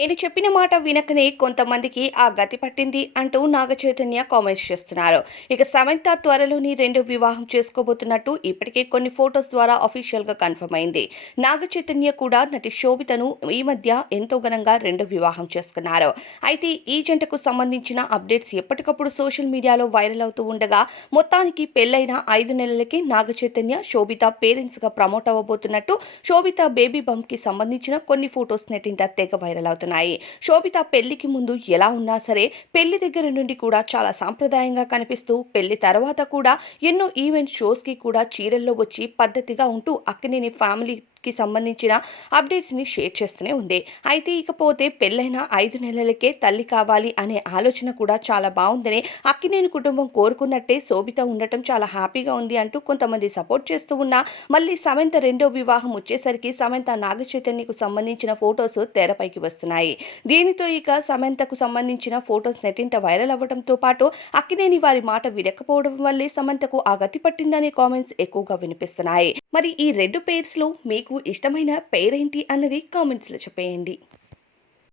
నేను చెప్పిన మాట వినకనే కొంతమందికి ఆ గతి పట్టింది అంటూ నాగచైతన్య కామెంట్స్ చేస్తున్నారు. ఇక సమంత త్వరలోని రెండు వివాహం చేసుకోబోతున్నట్టు ఇప్పటికే కొన్ని ఫొటోస్ ద్వారా అఫీషియల్గా కన్ఫర్మ్ అయింది నాగచైతన్య కూడా నటి శోభితను ఈ మధ్య ఎంతో ఘనంగా రెండు వివాహం చేసుకున్నారు. అయితే ఈ జంటకు సంబంధించిన అప్డేట్స్ ఎప్పటికప్పుడు సోషల్ మీడియాలో వైరల్ అవుతూ ఉండగా మొత్తానికి పెళ్ళైన ఐదు నెలలకి నాగచైతన్య శోభిత పేరెంట్స్గా ప్రమోట్ అవ్వబోతున్నట్టు శోభిత బేబీ బంప్కి సంబంధించిన కొన్ని ఫొటోస్ నెట్టింట తెగ వైరల్ అవుతున్నారు అవుతున్నాయి శోభిత పెళ్ళికి ముందు ఎలా ఉన్నా సరే పెళ్ళి దగ్గర నుండి కూడా చాలా సాంప్రదాయంగా కనిపిస్తూ పెళ్ళి తర్వాత కూడా ఎన్నో ఈవెంట్ షోస్కి కూడా చీరల్లో వచ్చి పద్ధతిగా ఉంటూ అక్కినేని ఫ్యామిలీ కి సంబంధించిన అప్డేట్స్ని షేర్ చేస్తూనే ఉంది. అయితే ఇకపోతే పెళ్ళైన ఐదు నెలలకే తల్లి కావాలి అనే ఆలోచన కూడా చాలా బాగుందని అక్కినేని కుటుంబం కోరుకున్నట్టే శోభిత ఉండటం చాలా హ్యాపీగా ఉంది అంటూ కొంతమంది సపోర్ట్ చేస్తూ ఉన్నా మళ్ళీ సమంత రెండో వివాహం వచ్చేసరికి సమంత నాగ చైతన్యకు సంబంధించిన ఫొటోస్ తెరపైకి వస్తున్నాయి. దీనితో ఇక సమంతకు సంబంధించిన ఫొటోస్ నెట్టింట వైరల్ అవ్వడంతో పాటు అక్కినేని వారి మాట వినకపోవడం వల్లే సమంతకు ఆ గతి పట్టిందనే కామెంట్స్ ఎక్కువగా వినిపిస్తున్నాయి. మరి ఈ రెండు పేర్స్లో మీకు ఇష్టమైన పేరేంటి అన్నది కామెంట్స్లో చెప్పేయండి.